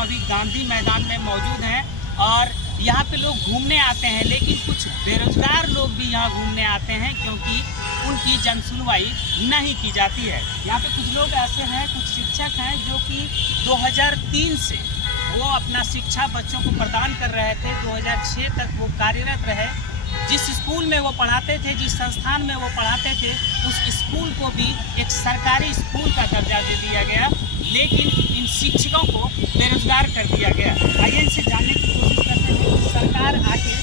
अभी गांधी मैदान में मौजूद हैं और यहाँ पे लोग घूमने आते हैं, लेकिन कुछ बेरोजगार लोग भी यहाँ घूमने आते हैं क्योंकि उनकी जनसुनवाई नहीं की जाती है। यहाँ पे कुछ लोग ऐसे हैं, कुछ शिक्षक हैं जो कि 2003 से वो अपना शिक्षा बच्चों को प्रदान कर रहे थे। 2006 तक वो कार्यरत रहे। जिस स्कूल में वो पढ़ाते थे, जिस संस्थान में वो पढ़ाते थे, उस स्कूल को भी एक सरकारी स्कूल का दर्जा दे दिया गया, लेकिन इन शिक्षकों को बेरोजगार कर दिया गया। आइए इनसे जानने की कोशिश करते हैं कि सरकार आके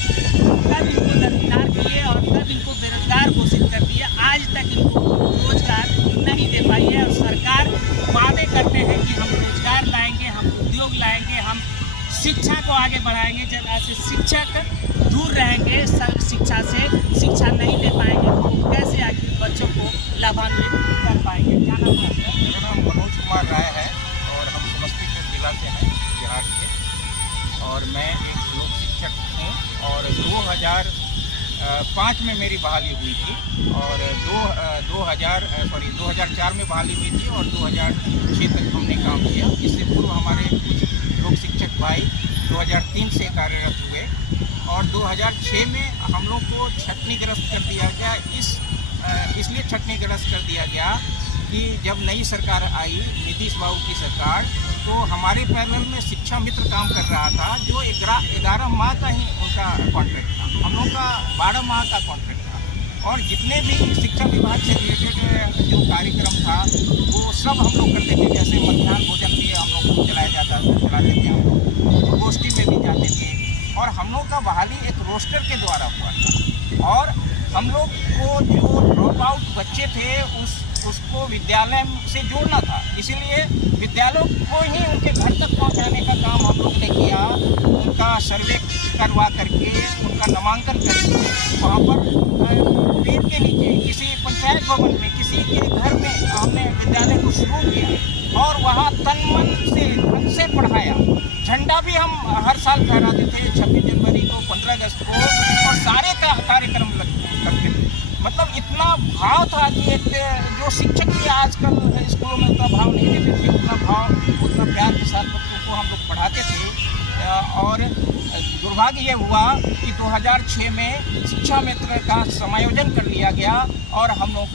कब इनको दरकिनार किए और कब इनको बेरोजगार घोषित कर दिए। आज तक इनको रोजगार नहीं दे पाई है और सरकार वादे करते हैं कि हम रोजगार लाएंगे, हम उद्योग लाएंगे, हम शिक्षा को आगे बढ़ाएंगे। जब ऐसे शिक्षक दूर रहेंगे शिक्षा से, शिक्षा नहीं दे पाएंगे, तो कैसे आगे बच्चों को लाभान्वित कर पाएंगे? क्या नाम है आपका? मेरा नाम मनोज कुमार राय है और हम समस्तीपुर जिला से हैं, बिहार के। और मैं एक लोक शिक्षक हूँ और 2005 में मेरी बहाली हुई थी और 2004 में बहाली हुई थी और 2006 तक हमने काम किया। इससे पूर्व हमारे कुछ लोक शिक्षक भाई 2003 से कार्यरत हुए और 2006 में हम लोग को छटनीग्रस्त कर दिया गया। इसलिए छटनीग्रस्त कर दिया गया कि जब नई सरकार आई, नीतीश बाबू की सरकार, तो हमारे पैनल में शिक्षा मित्र काम कर रहा था जो 11 माह का ही उनका कॉन्ट्रैक्ट था। हम लोग का 12 माह का कॉन्ट्रैक्ट था और जितने भी शिक्षा विभाग से रिलेटेड जो कार्यक्रम था वो सब हम लोग करते थे। जैसे मध्याह्न भोजन भी हम लोग को चलाते थे, हम लोग गोष्ठी में भी जाते थे और हम लोग का बहाली एक रोस्टर के द्वारा हुआ था। और हम लोग को जो ड्रॉप आउट बच्चे थे उसको विद्यालय से जोड़ना था, इसीलिए विद्यालयों को ही उनके घर तक पहुंचाने का काम हम लोग ने किया। उनका सर्वे करवा करके, उनका नामांकन करके वहाँ पर पेड़ के नीचे किसी पंचायत भवन में किसी के घर में हमने विद्यालय को शुरू किया और वहाँ तन मन से पढ़ाया। झंडा भी हम हर साल फहराते थे 26 जनवरी को, 15 अगस्त को और सारे कार्यक्रम करते थे। मतलब इतना भाव था कि एक जो शिक्षक भी आजकल स्कूलों में उतना भाव नहीं देते थे, उतना भाव उतना प्यार के साथ बच्चों को हम लोग पढ़ाते थे। और दुर्भाग्य ये हुआ कि 2006 में शिक्षा मित्र का समायोजन कर लिया गया और हम लोग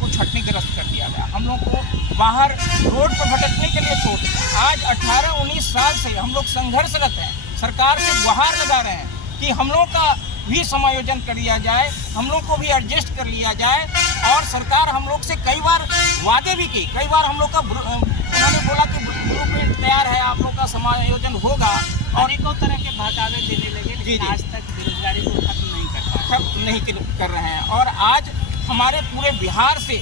को छटनीग्रस्त कर दिया गया। हम लोग को बाहर रोड पर भटकने के लिए छोड़ दिया। आज 18-19 साल से हम लोग संघर्षरत हैं, सरकार से गुहार लगा रहे हैं कि हम लोग का भी समायोजन कर लिया जाए, हम लोग को भी एडजस्ट कर लिया जाए। और सरकार हम लोग से कई बार वादे भी की, कई बार हम लोग का उन्होंने बोला कि ब्लूप्रिंट तैयार है, आप लोग का समायोजन होगा और एक और तरह के बहकावे देने लगे, लेकिन आज तक बेरोजगारी को खत्म नहीं कर रहे हैं। और आज हमारे पूरे बिहार से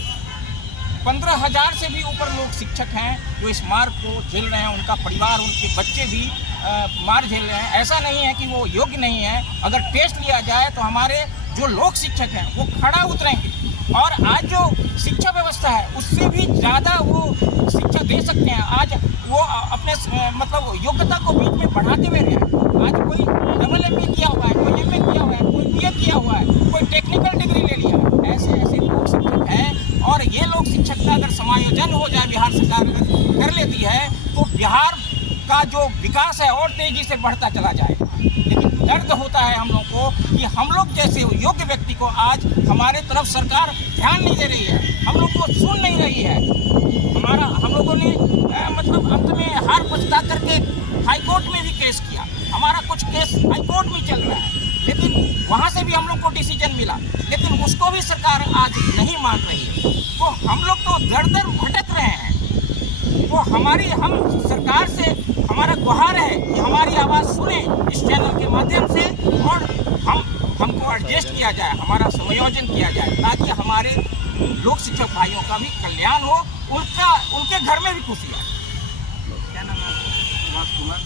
15,000 से भी ऊपर लोग शिक्षक हैं जो इस मार को झेल रहे हैं, उनका परिवार, उनके बच्चे भी मार झेल रहे हैं। ऐसा नहीं है कि वो योग्य नहीं है। अगर टेस्ट लिया जाए तो हमारे जो लोक शिक्षक हैं वो खड़ा उतरेंगे और आज जो शिक्षा व्यवस्था है उससे भी ज़्यादा वो शिक्षा दे सकते हैं। आज वो अपने मतलब योग्यता को बीच में बढ़ाते हुए रहे। आज कोई AA किया हुआ है, कोई MA किया हुआ है, कोई BA किया हुआ है, कोई टेक्निकल डिग्री ले लिया है। ऐसे लोक शिक्षक हैं और ये लोक शिक्षक का अगर समायोजन हो जाए, बिहार सरकार कर लेती है तो बिहार का जो विकास है और तेजी से बढ़ता चला जाएगा। लेकिन दर्द होता है हम लोग को कि हम लोग जैसे योग्य व्यक्ति को आज हमारे तरफ सरकार ध्यान नहीं दे रही है, हम लोग को सुन नहीं रही है। हम लोगों ने मतलब अंत में हार पछता करके हाईकोर्ट में भी केस किया। हमारा कुछ केस हाईकोर्ट में चल रहा है, लेकिन वहाँ से भी हम लोग को डिसीजन मिला, लेकिन उसको भी सरकार आज नहीं मान रही है। तो हम लोग तो दर भटक रहे हैं। तो हम सरकार से हमारा गुहार है कि हमारी आवाज़ सुने इस चैनल के माध्यम से और हमको एडजस्ट किया जाए, हमारा समायोजन किया जाए ताकि हमारे लोक शिक्षक भाइयों का भी कल्याण हो, उनके घर में भी खुशी आए। क्या नाम है? कुमार।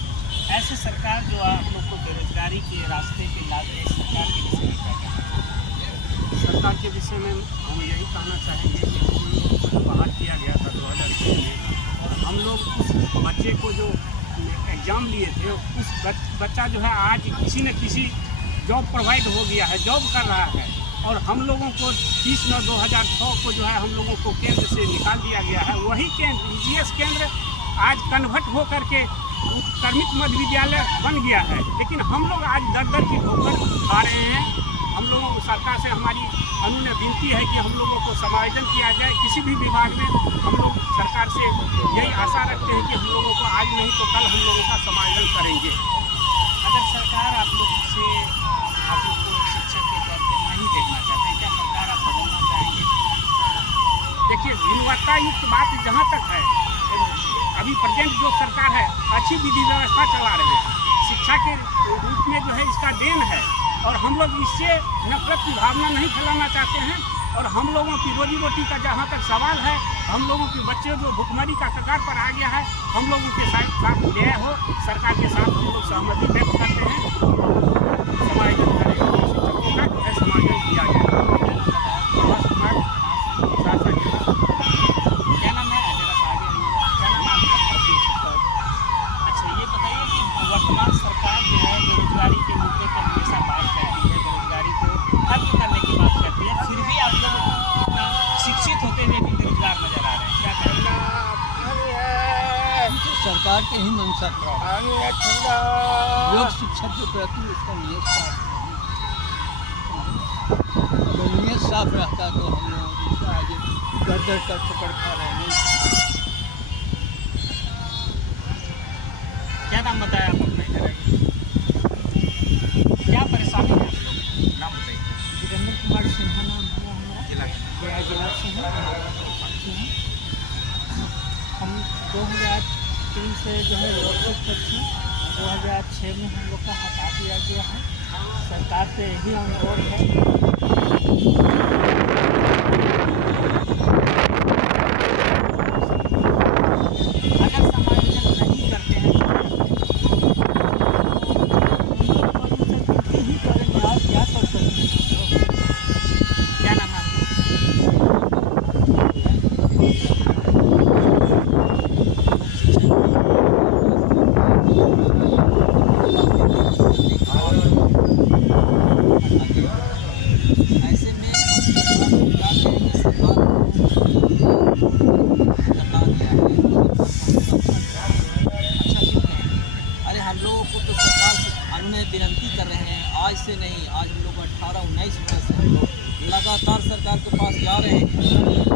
ऐसे सरकार जो आप लोग को बेरोजगारी के रास्ते पे लाते, सरकार के विषय में हम यही कहना चाहेंगे कि हम लोग को जो बाहर किया गया था 2006 में और हम लोग उस बच्चे को जो एग्ज़ाम लिए थे, उस बच्चा जो है आज किसी न किसी जॉब प्रोवाइड हो गया है, जॉब कर रहा है और हम लोगों को 30/9/2006 को जो है हम लोगों को केंद्र से निकाल दिया गया है। वही केंद्र EGS केंद्र आज कन्वर्ट हो करके उत्क्रमित मध्य विद्यालय बन गया है, लेकिन हम लोग आज दर दर की ठोकर खा रहे हैं। हम लोगों को सरकार से हमारी अनुनय विनती है कि हम लोगों को समायोजन किया जाए किसी भी विभाग में। हम लोग सरकार से यही आशा रखते हैं कि हम लोगों को आज नहीं तो कल हम लोगों का समायोजन करेंगे। अगर सरकार आप लोग को शिक्षक के तौर पर नहीं देखना चाहते, क्या सरकार आप बदलना चाहेंगे? देखिए, गुणवत्ता युक्त बात जहाँ तक है, अभी प्रेजेंट जो सरकार है अच्छी विधि व्यवस्था चला रही है, शिक्षा के रूप में जो है इसका देन है, और हम लोग इससे नफरत की भावना नहीं फैलाना चाहते हैं। और हम लोगों की रोजी रोटी का जहाँ तक सवाल है, हम लोगों के बच्चे जो भुखमरी का कगार पर आ गया है, हम लोगों के साथ न्याय हो, सरकार के साथ हम लोग सहमति व्यक्त करते हैं। समायोजन करेंगे, शिक्षकों का जो है समायोजन किया जाएगा। क्या नाम है? क्या नाम है आपका? अच्छा, ये बताइए कि वर्तमान सरकार जो है बेरोजगारी के मुद्दे पर हमेशा बात करती है, बेरोजगारी को खत्म करने की बात करती है, फिर भी आप लोग इतना शिक्षित होते हुए भी बेरोजगार नजर आ रहे हैं, क्या कहेंगे? सरकार के ही मंशा लोक शिक्षा के प्रति उसका नियत साफ नहीं। अगर नियत साफ रहता तो हम लोग आज दर दर कर पकड़ खा रहे हैं। क्या नाम बताया आप अपने? क्या परेशानी है आप लोग? नाम बताइए। वीरेंद्र कुमार सिन्हा नाम है हमारा, जिला से हैं। हम 2003 से जो है लोक शिक्षक थे। 2006 में हम लोग का हटा दिया गया है। सरकार से यही अनुरोध है अगर समायोजन नहीं करते हैं ही करेंगे। आप क्या कर सकते हैं? क्या नाम है आपका? ऐसे में हम सरकार को क्या कहेंगे? सरकार हटा दिया है। अच्छा क्यों कहेंगे? अरे हम लोगों को तो सरकार से अनुनय विनती कर रहे हैं, आज से नहीं, आज हम लोग 18-19 वर्ष से हम लोग लगातार सरकार के पास जा रहे हैं। हम लोग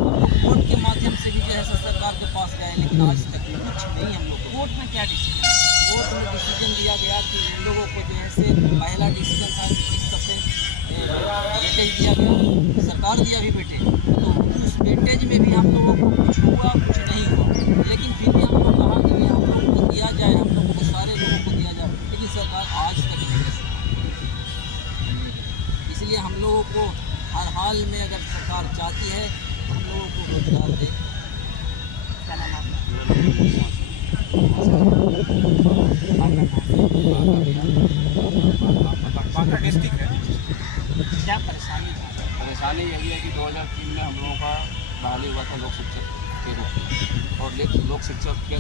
कोर्ट के माध्यम से भी जो है सरकार के पास गए, लेकिन आज तक कुछ नहीं हम लोग को। कोर्ट में क्या डिसीजन? कोर्ट में डिसीजन दिया गया कि इन लोगों को जो है से पहला डिसीजन था कि 30% वेटेज दिया गया, सरकार दिया भी बेटे, तो उस वेटेज में भी हम लोगों को कुछ हुआ कुछ नहीं हुआ, लेकिन फिर भी हम लोग कहा कि हम लोगों को दिया जाए, हम लोगों को सारे लोगों को दिया जाए, लेकिन सरकार आज तक नहीं दे सकी। इसलिए हम लोगों को हर हाल में अगर सरकार चाहती है तो हम लोगों को रोजगार दे। क्या नाम है आपका? बांका डिस्ट्रिक्ट है। क्या परेशानी है? परेशानी यही है कि 2003 में हम लोगों का बहाली हुआ था लोक शिक्षक के रूप में, और लोक शिक्षक के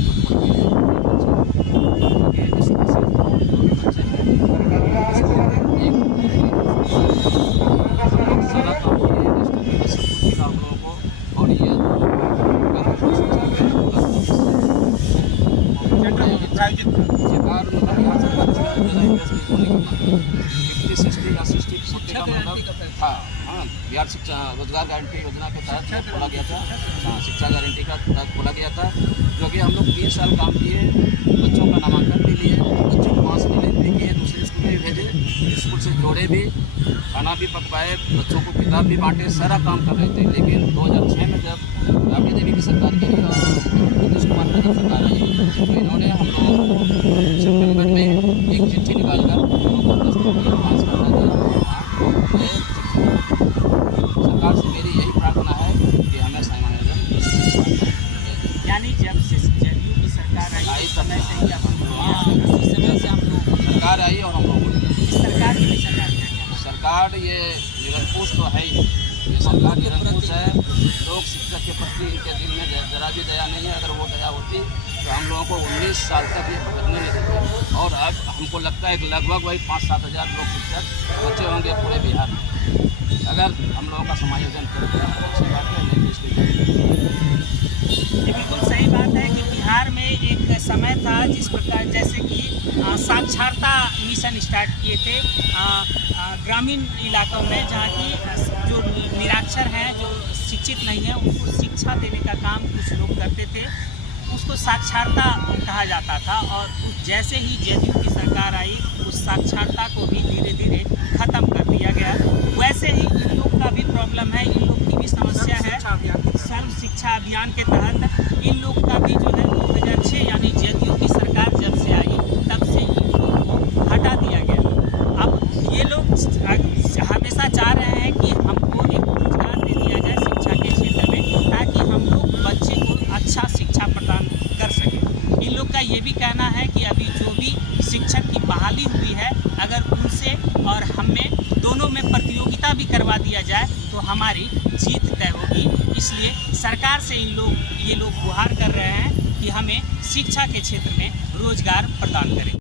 सारा काम किए सब कुछ मिला हम लोगों को, और ये बिहार शिक्षा रोजगार गारंटी योजना के तहत खोला गया था। शिक्षा गारंटी का तहत खोला गया था, जो कि हम लोग 3 साल काम किए, बच्चों का नामांकन भी लिए, बच्चों को वहाँ से डिलीट भी किए, दूसरे स्कूल में भी भेजे, स्कूल से जोड़े भी, खाना भी पकवाए, बच्चों को किताब भी बांटे, सारा काम कर रहे थे। लेकिन 2006 में जब राबड़ी देवी की सरकार गिरी और नीतीश कुमार की जब सरकार आई, तो इन्होंने हम लोगों को शिक्षा कैबिनेट में एक चिट्ठी निकालकर सरकार से मेरी यही प्रार्थना है कि हमें समायोजन, यानी जब से जदयू की सरकार आई समय से ही आप इसी समय से हम लोग सरकार आई और हम लोग इस सरकार की सरकार क्या क्या? सरकार ये निरंकुश तो है ही, ये सरकार निरंकुश है। लोग शिक्षक के प्रति इनके दिल में जरा भी दया नहीं है। अगर वो दया होती तो हम लोगों को 19 साल तक ये भुगतने नहीं देते, और अब हमको लगता है कि लगभग वही 5-7 हज़ार लोग शिक्षक बच्चे होंगे पूरे बिहार में। अगर हम लोगों का समायोजन कर दिया तो अच्छी बात है, नहीं तो इसके ये बिल्कुल सही बात है कि बिहार में एक समय था जिस प्रकार जैसे कि साक्षरता मिशन स्टार्ट किए थे ग्रामीण इलाकों में, जहाँ की जो निरक्षर हैं, जो शिक्षित नहीं हैं, उनको शिक्षा देने का काम कुछ लोग करते थे। उसको साक्षरता कहा जाता था और जैसे ही जेडीयू की सरकार आई उस साक्षरता को भी धीरे धीरे ख़त्म कर दिया गया। वैसे ही इन लोग का भी प्रॉब्लम है, इन लोग की भी समस्या है। सर्व शिक्षा अभियान के तहत इन लोग का भी जो है 2006 यानी जेडीयू की सरकार जब से आई तब से इन लोग को हटा दिया गया। अब ये लोग हमेशा चाह रहे हैं कि हमको एक रोजगार दे दिया जाए शिक्षा के क्षेत्र में, ताकि हम लोग बच्चे को अच्छा शिक्षा प्रदान कर सकें। इन लोग का ये भी कहना है कि अभी जो भी शिक्षक की बहाली हुई है, अगर उनसे और हमें दोनों में प्रतियोगिता भी करवा दिया जाए तो हमारी जीत तय होगी। इसलिए सरकार से ये लोग गुहार कर रहे हैं कि हमें शिक्षा के क्षेत्र में रोजगार प्रदान करें।